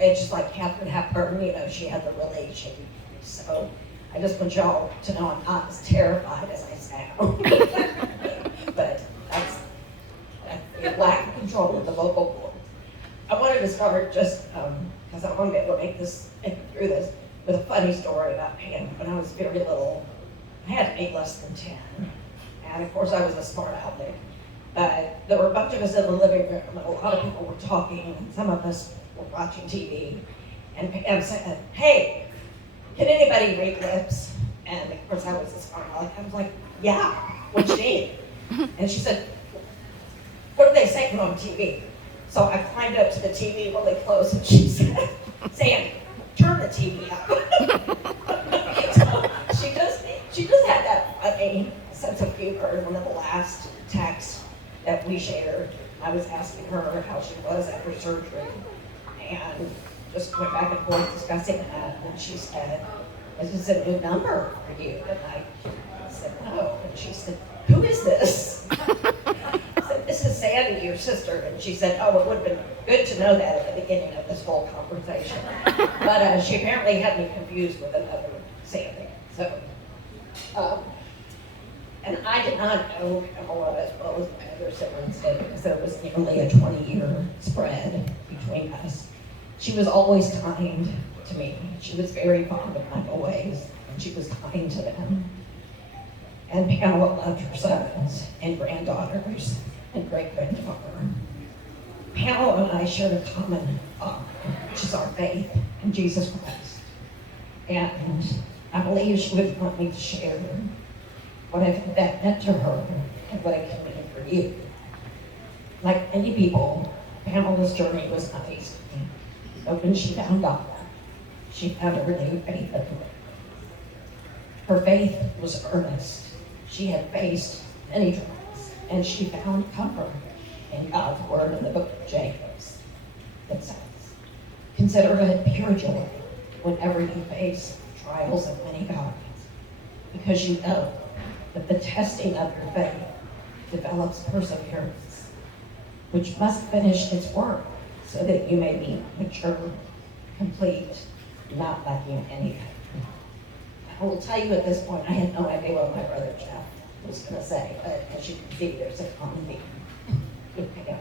It's just like Catherine Hepburn, she had the really shaky voice. So I just want y'all to know I'm not as terrified as I sound. But that's lack of control of the vocal cord. I wanted to start just because I want to be able to make through this with a funny story about Pam. When I was very little, I had to be less than 10, and of course I was a smart aleck. But there were a bunch of us in the living room, and a lot of people were talking, and some of us were watching TV. And Pam said, "Hey, can anybody read lips?" And of course I was a smart aleck. I was like, "Yeah, what you need?" And she said, "What are they saying on TV?" So I climbed up to the TV really close, and she said, "Sam, turn the TV up." So she just had that funny sense of humor. One of the last texts that we shared, I was asking her how she was after surgery, and just went back and forth discussing that. And she said, "This is a new number for you." And I said, "No." And she said, "Who is this?" I said, this is Sandy, your sister. And she said, oh, it would have been good to know that at the beginning of this whole conversation. But she apparently had me confused with another Sandy. So, and I did not know Pamela as well as my other siblings did, because there was nearly a 20-year spread between us. She was always kind to me. She was very fond of my boys, and she was kind to them. And Pamela loved her sons and granddaughters and great-granddaughter. Pamela and I shared a common which is our faith in Jesus Christ. And I believe she would want me to share what that meant to her and what it can mean for you. Like many people, Pamela's journey was not easy. But when she found God, she found a renewed faith in Him. Her faith was earnest. She had faced many trials, and she found comfort in God's word in the book of James. It says, consider it pure joy whenever you face trials of many kinds, because you know that the testing of your faith develops perseverance, which must finish its work so that you may be mature, complete, not lacking anything. I will tell you at this point, I had no idea what my brother Jeff was going to say, but as you can see, there's a common theme with Pam.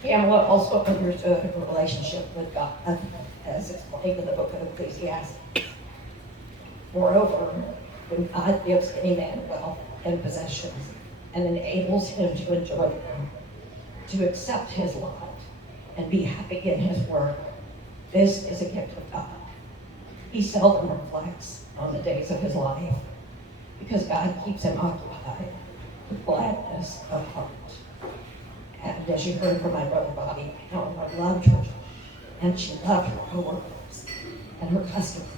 Pamela also understood her relationship with God, as explained in the book of Ecclesiastes. Moreover, when God gives any man wealth and possessions and enables him to enjoy them, to accept his lot and be happy in his work, this is a gift of God. He seldom reflects on the days of his life because God keeps him occupied with gladness of heart. And as you heard from my brother Bobby, Pamela loved her job, and she loved her coworkers and her customers.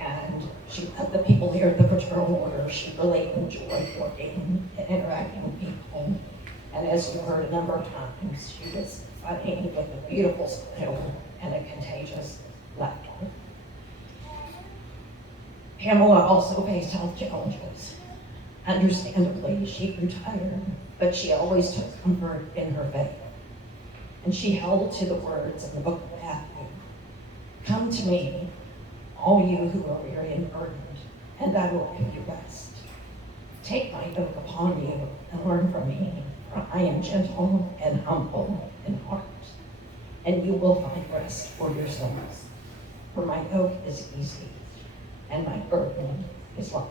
And she loved the people here at the fraternal order. She really enjoyed working and interacting with people. And as you heard a number of times, she was funny with a beautiful smile and a contagious laughter. Pamela also faced health challenges. Understandably, she grew tired, but she always took comfort in her faith. And she held to the words in the book of Matthew, come to me, all you who are weary and burdened, and I will give you rest. Take my yoke upon you and learn from me, for I am gentle and humble in heart, and you will find rest for your souls. For my yoke is easy, and my burden is light.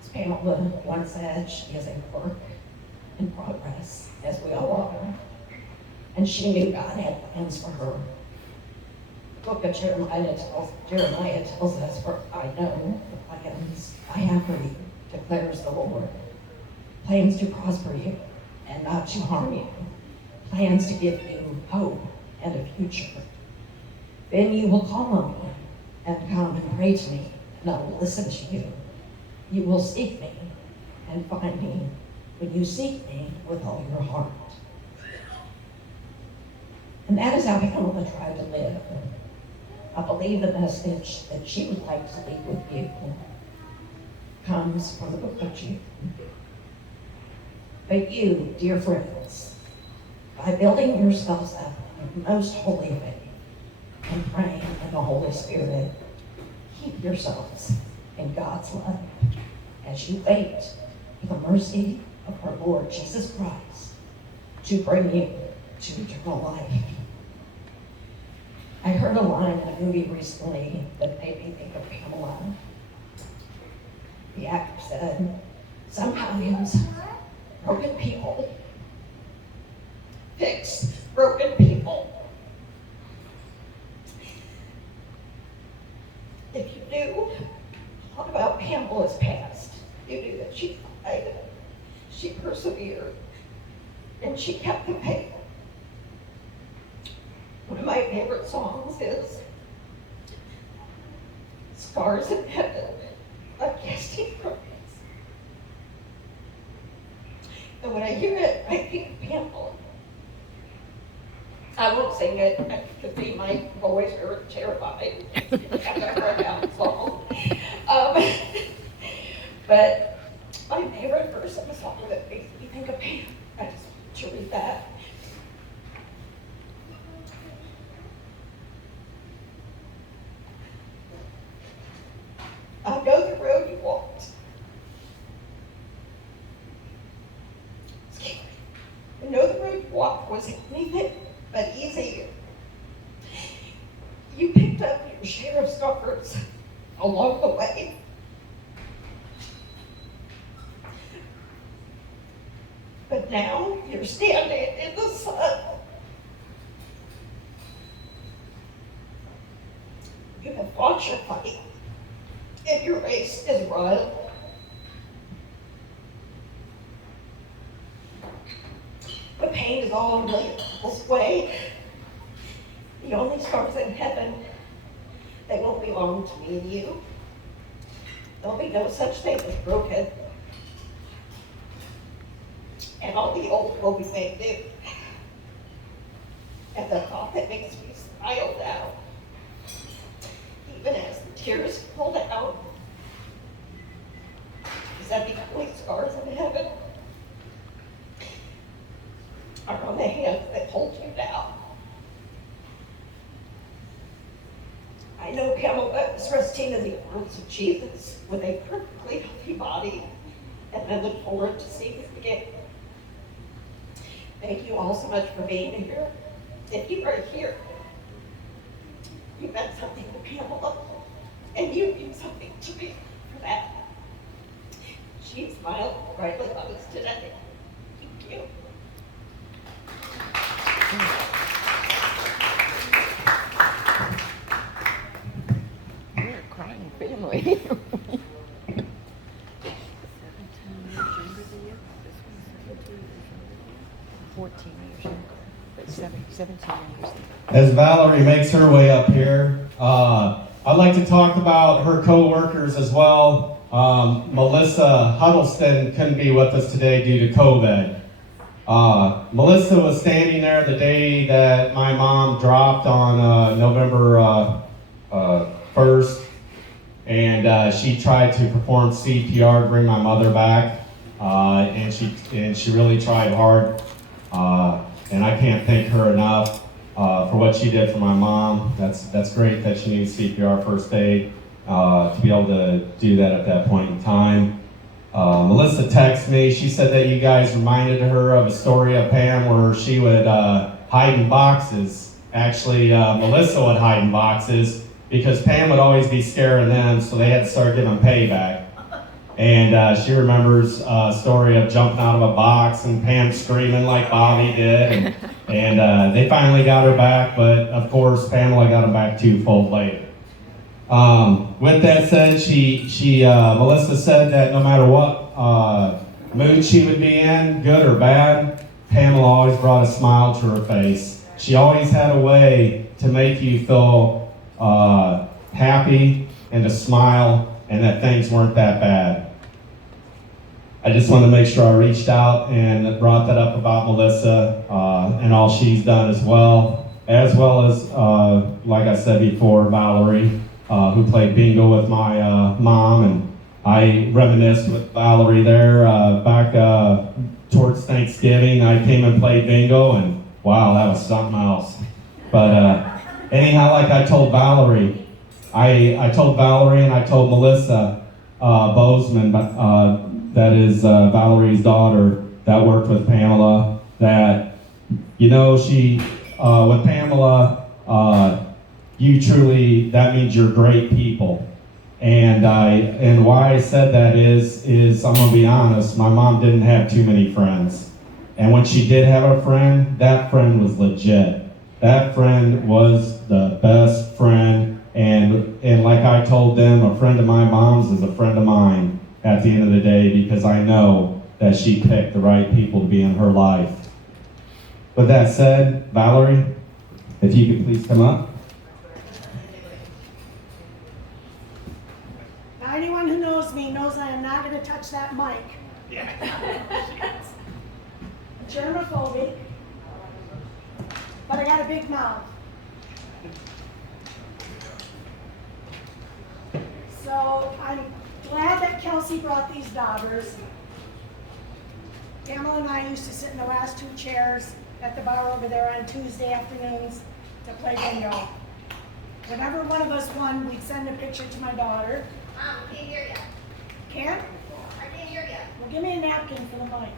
As Pamela once said, she is a work in progress, as we all are, and she knew God had plans for her. The book of Jeremiah tells us, for I know the plans I have for you, declares the Lord. Plans to prosper you and not to harm you. Plans to give you hope and a future. Then you will call on me and come and pray to me, and I will listen to you. You will seek me and find me when you seek me with all your heart. And that is how Pamela tried to live. I believe the message that she would like to leave with you comes from the book of Jude. But you, dear friends, by building yourselves up in most holy faith and praying in the Holy Spirit, keep yourselves in God's love as you wait for the mercy of our Lord Jesus Christ to bring you to eternal life. I heard a line in a movie recently that made me think of Pamela. The actor said, sometimes broken people fix broken people. If you knew all about Pamela's past, you knew that she tried, she persevered, and she kept the faith. One of my favorite songs is Scars in Heaven, a casting praise. And when I hear it, I think of Pamela. I won't sing it, because me, my boys are terrified. I've never heard that song. But my favorite verse of the song that makes me think of Pam anything but easy. You picked up your share of scars along the way. But now you're standing in the sun. You have fought your fight, and your race is run. The pain is all in William's way. The only scars in heaven, they won't belong to me and you. There'll be no such thing as broken. And all the old will be made new. And the thought that makes me smile now, even as the tears pulled out, is that the only scars in heaven are on the hands that hold you now. I know Pamela is resting in the arms of Jesus with a perfectly healthy body, and I look forward to seeing it again. Thank you all so much for being here. If you are here, you meant something to Pamela, and you mean something to me for that. She smiled brightly on us today. Thank you. We're a crying family. 14 years younger, but 17 years. As Valerie makes her way up here, I'd like to talk about her co-workers as well. Melissa Huddleston couldn't be with us today due to COVID. Melissa was standing there the day that my mom dropped on November 1st, and she tried to perform CPR to bring my mother back, and she really tried hard, and I can't thank her enough for what she did for my mom. That's great that she needs CPR first aid to be able to do that at that point in time. Melissa texted me. She said that you guys reminded her of a story of Pam where she would hide in boxes. Actually, Melissa would hide in boxes because Pam would always be scaring them, so they had to start giving payback. And she remembers a story of jumping out of a box and Pam screaming like Bobby did. And they finally got her back, but of course, Pamela got them back twofold later. With that said, Melissa said that no matter what mood she would be in, good or bad, Pamela always brought a smile to her face. She always had a way to make you feel happy and to smile and that things weren't that bad. I just wanted to make sure I reached out and brought that up about Melissa and all she's done as well as, like I said before, Valerie, who played bingo with my mom, and I reminisced with Valerie there back towards Thanksgiving. I came and played bingo, and wow, that was something else. But anyhow, like I told Valerie, I told Valerie and I told Melissa Bozeman, that is Valerie's daughter that worked with Pamela, that, you know, she, with Pamela, you truly, that means you're great people. And why I said that is I'm gonna be honest, my mom didn't have too many friends. And when she did have a friend, that friend was legit. That friend was the best friend. And like I told them, a friend of my mom's is a friend of mine at the end of the day, because I know that she picked the right people to be in her life. With that said, Valerie, if you could please come up. Now, anyone who knows me knows I am not going to touch that mic. Germophobic, but I got a big mouth. So I'm glad that Kelsey brought these daughters. Pamela and I used to sit in the last two chairs at the bar over there on Tuesday afternoons to play bingo. Whenever one of us won, we'd send a picture to my daughter. Mom, can't hear ya. Can't? I can't hear ya. Well, give me a napkin for the mic.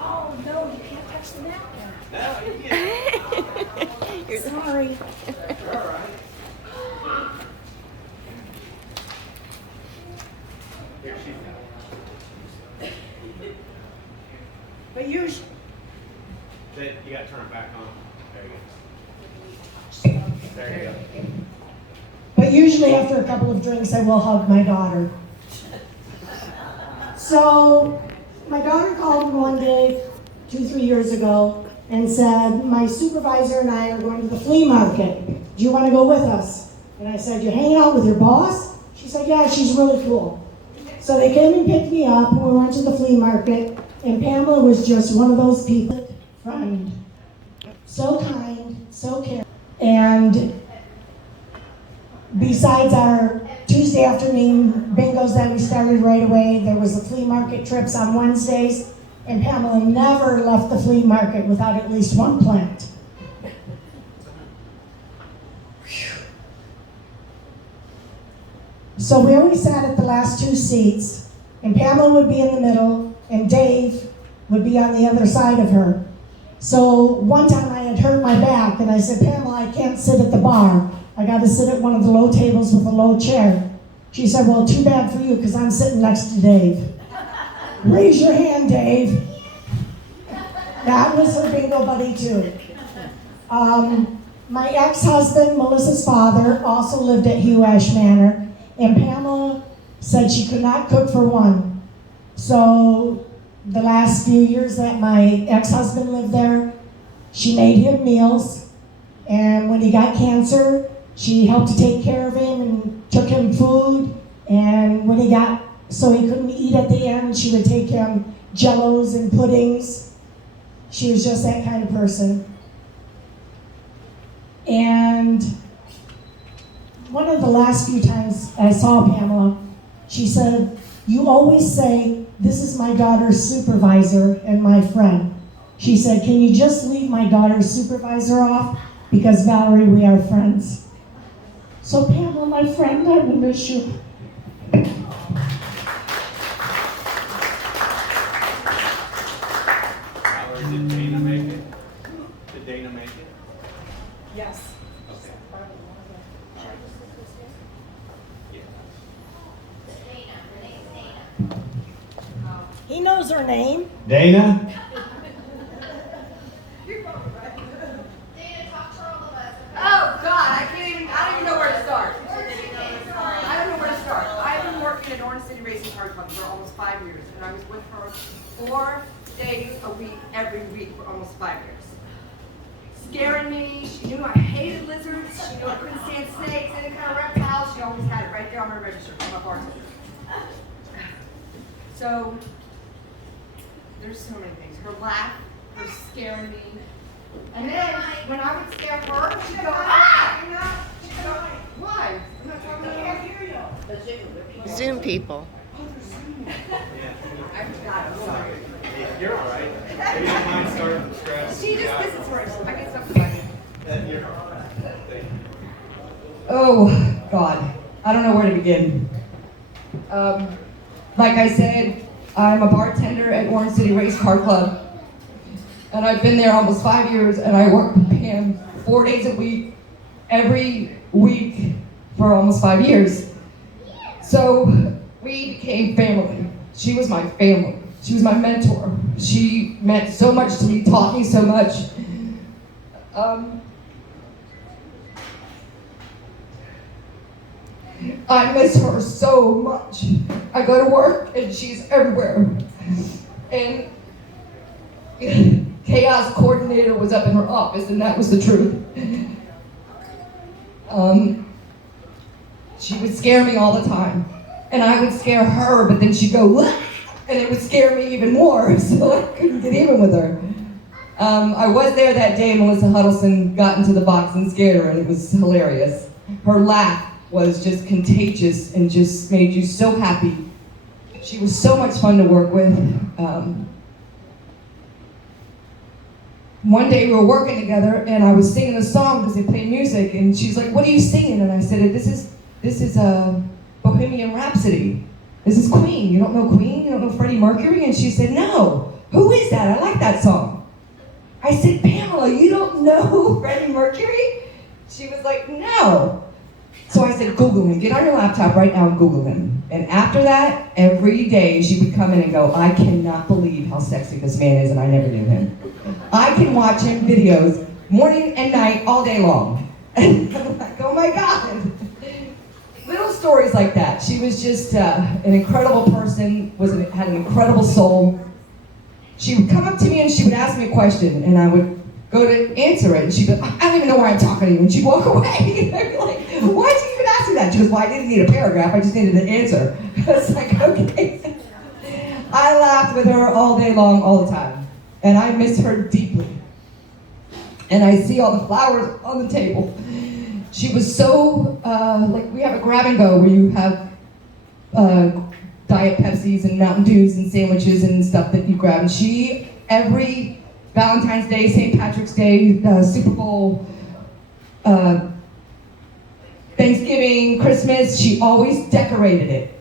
Oh, no, you can't touch the napkin. No, you can't. Sorry. All right. Here, she's got it. But usually, You gotta turn it back on. There you go. There you go. but usually after a couple of drinks, I will hug my daughter. So, my daughter called me one day, 2-3 years ago, and said, my supervisor and I are going to the flea market. Do you want to go with us? And I said, you're hanging out with your boss? She said, yeah, she's really cool. So they came and picked me up, and we went to the flea market, and Pamela was just one of those people, friend. So kind, so caring. And besides our Tuesday afternoon bingos that we started right away, there was the flea market trips on Wednesdays, and Pamela never left the flea market without at least one plant. So we always sat at the last two seats, and Pamela would be in the middle, and Dave would be on the other side of her. So one time I had hurt my back, and I said, Pamela, I can't sit at the bar. I got to sit at one of the low tables with a low chair. She said, well, too bad for you, because I'm sitting next to Dave. Raise your hand, Dave. That was her bingo buddy, too. My ex-husband, Melissa's father, also lived at Hugh Ash Manor, and Pamela said she could not cook for one. So the last few years that my ex-husband lived there, she made him meals, and when he got cancer, she helped to take care of him and took him food, and when he got so he couldn't eat at the end, she would take him jellos and puddings. She was just that kind of person. And one of the last few times I saw Pamela, she said, you always say, this is my daughter's supervisor and my friend. She said, can you just leave my daughter's supervisor off? Because Valerie, we are friends. So Pamela, my friend, I will miss you. Valerie, did Dana make it? Did Dana make it? Yes. Okay. He knows her name. Dana? Oh, God, I don't even know where to start. I don't know where to start. I've been working at Orange City Racing Car Club for almost 5 years, and I was with her 4 days a week, every week for almost 5 years. Scaring me, she knew I hated lizards, she knew I couldn't stand snakes, any kind of reptiles, she always had it right there on my register for my bartender. So, there's so many things. Her laugh, her scaring me. And then, when I would scare her, she'd go, ah! She'd go, why? I'm not talking to you. Zoom people. I forgot, I'm sorry. You're all right. Maybe you don't mind starting from scratch. She just visits her. I get something like it. You're all right. Thank you. Oh, God. I don't know where to begin. Like I said, I'm a bartender at Orange City Race Car Club. And I've been there almost 5 years, and I work with Pam 4 days a week, every week for almost 5 years. So we became family. She was my family. She was my mentor. She meant so much to me, taught me so much. I miss her so much. I go to work and she's everywhere. And chaos coordinator was up in her office, and that was the truth. She would scare me all the time. And I would scare her, but then she'd go, "Wah!" And it would scare me even more, so I couldn't get even with her. I was there that day, Melissa Huddleston got into the box and scared her, and it was hilarious. Her laugh was just contagious and just made you so happy. She was so much fun to work with. One day we were working together, and I was singing a song because they played music, and she's like, "What are you singing?" And I said, This is a Bohemian Rhapsody. This is Queen. You don't know Queen? You don't know Freddie Mercury?" And she said, "No, who is that? I like that song. I said, Pamela, you don't know Freddie Mercury? She was like, no. So I said, Google him. Get on your laptop right now and Google him. And after that, every day she would come in and go, I cannot believe how sexy this man is, and I never knew him. I can watch him videos morning and night all day long. And I'm like, oh my God. Little stories like that. She was just an incredible person, had an incredible soul. She would come up to me and she would ask me a question, and I would go to answer it, and she'd be like, I don't even know why I'm talking to you, and she'd walk away. I'd be like, why did you even ask me that? She goes, well, I didn't need a paragraph, I just needed an answer. I was like, okay. I laughed with her all day long, all the time, and I miss her deeply. And I see all the flowers on the table. She was so, like we have a grab and go where you have Diet Pepsis and Mountain Dews and sandwiches and stuff that you grab. And she, every Valentine's Day, St. Patrick's Day, Super Bowl, Thanksgiving, Christmas, she always decorated it.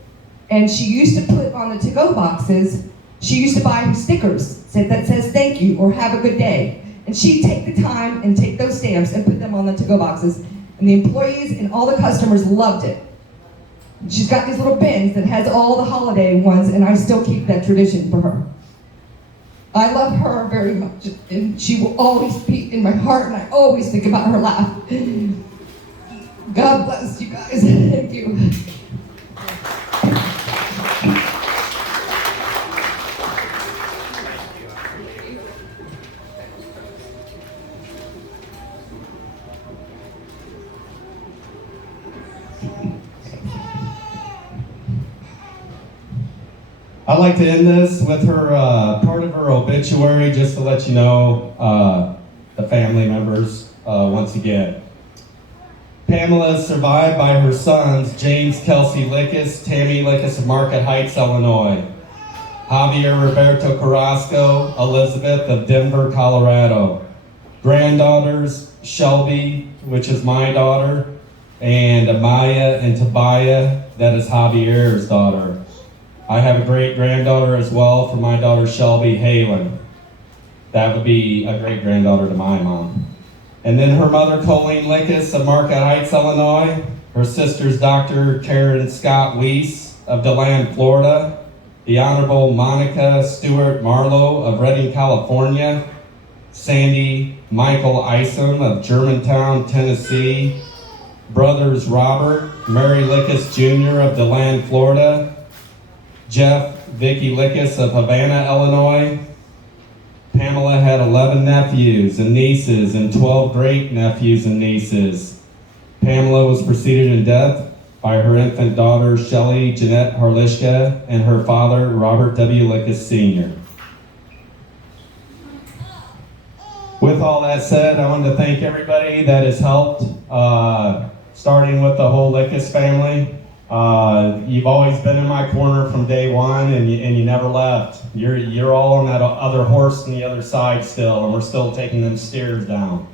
And she used to put on the to-go boxes, she used to buy stickers that says thank you or have a good day. And she'd take the time and take those stamps and put them on the to-go boxes. And the employees and all the customers loved it. She's got these little bins that has all the holiday ones, and I still keep that tradition for her. I love her very much, and she will always be in my heart, and I always think about her laugh. God bless you guys. Thank you. I'd like to end this with her part of her obituary, just to let you know the family members once again. Pamela is survived by her sons, James Kelsey Lickiss, Tammy Lickiss of Market Heights, Illinois, Javier Roberto Carrasco, Elizabeth of Denver, Colorado, granddaughters, Shelby, which is my daughter, and Amaya and Tobiah, that is Javier's daughter. I have a great-granddaughter as well for my daughter Shelby, Halen. That would be a great-granddaughter to my mom. And then her mother, Colleen Lickiss of Market Heights, Illinois. Her sisters, Dr. Karen Scott Weiss of DeLand, Florida. The Honorable Monica Stewart Marlowe of Redding, California. Sandy Michael Isom of Germantown, Tennessee. Brothers Robert, Mary Lickiss Jr. of DeLand, Florida. Jeff, Vicky Lickiss of Havana, Illinois. Pamela had 11 nephews and nieces and 12 great-nephews and nieces. Pamela was preceded in death by her infant daughter, Shelley Jeanette Harlishka, and her father, Robert W. Lickiss Sr. With all that said, I wanted to thank everybody that has helped, starting with the whole Lickiss family. You've always been in my corner from day one, and you never left. You're all on that other horse on the other side still, and we're still taking them steers down.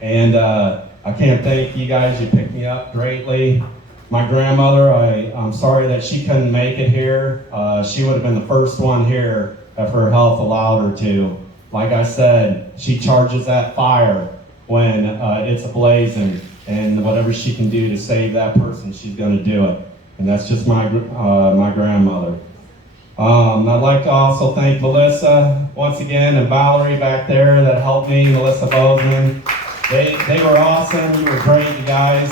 And I can't thank you guys. You picked me up greatly. My grandmother, I'm sorry that she couldn't make it here. She would have been the first one here if her health allowed her to. Like I said, she charges that fire when it's ablazing, and whatever she can do to save that person, she's going to do it. And that's just my grandmother. I'd like to also thank Melissa once again, and Valerie back there that helped me, Melissa Bozeman. They were awesome. You were great, you guys.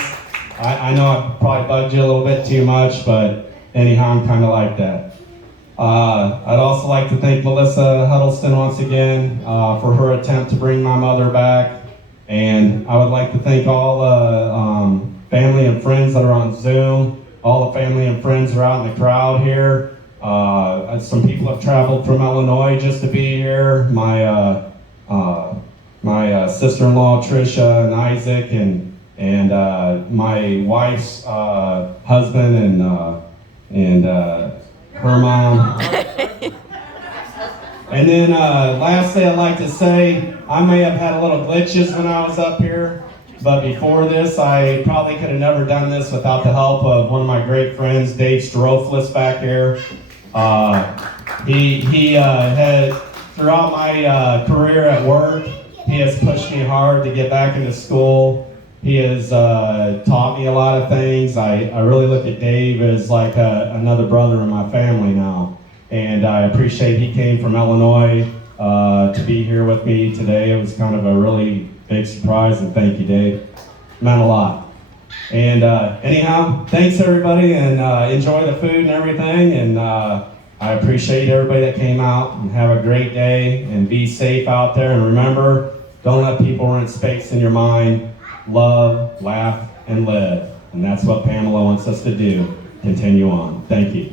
I know I probably bugged you a little bit too much, but anyhow, I'm kind of like that. I'd also like to thank Melissa Huddleston once again for her attempt to bring my mother back. And I would like to thank all the family and friends that are on Zoom. All the family and friends are out in the crowd here. Some people have traveled from Illinois just to be here. My sister-in-law Trisha and Isaac, and my wife's husband and her mom. And then lastly, I'd like to say I may have had a little glitches when I was up here. But before this, I probably could have never done this without the help of one of my great friends, Dave Stroflis back here. He had throughout my career at work, he has pushed me hard to get back into school. He has taught me a lot of things. I really look at Dave as like another brother in my family now. And I appreciate he came from Illinois to be here with me today. It was kind of a really big surprise, and thank you, Dave. Meant a lot. And anyhow, thanks everybody, and enjoy the food and everything. And I appreciate everybody that came out, and have a great day, and be safe out there. And remember, don't let people rent space in your mind. Love, laugh, and live. And that's what Pamela wants us to do. Continue on. Thank you.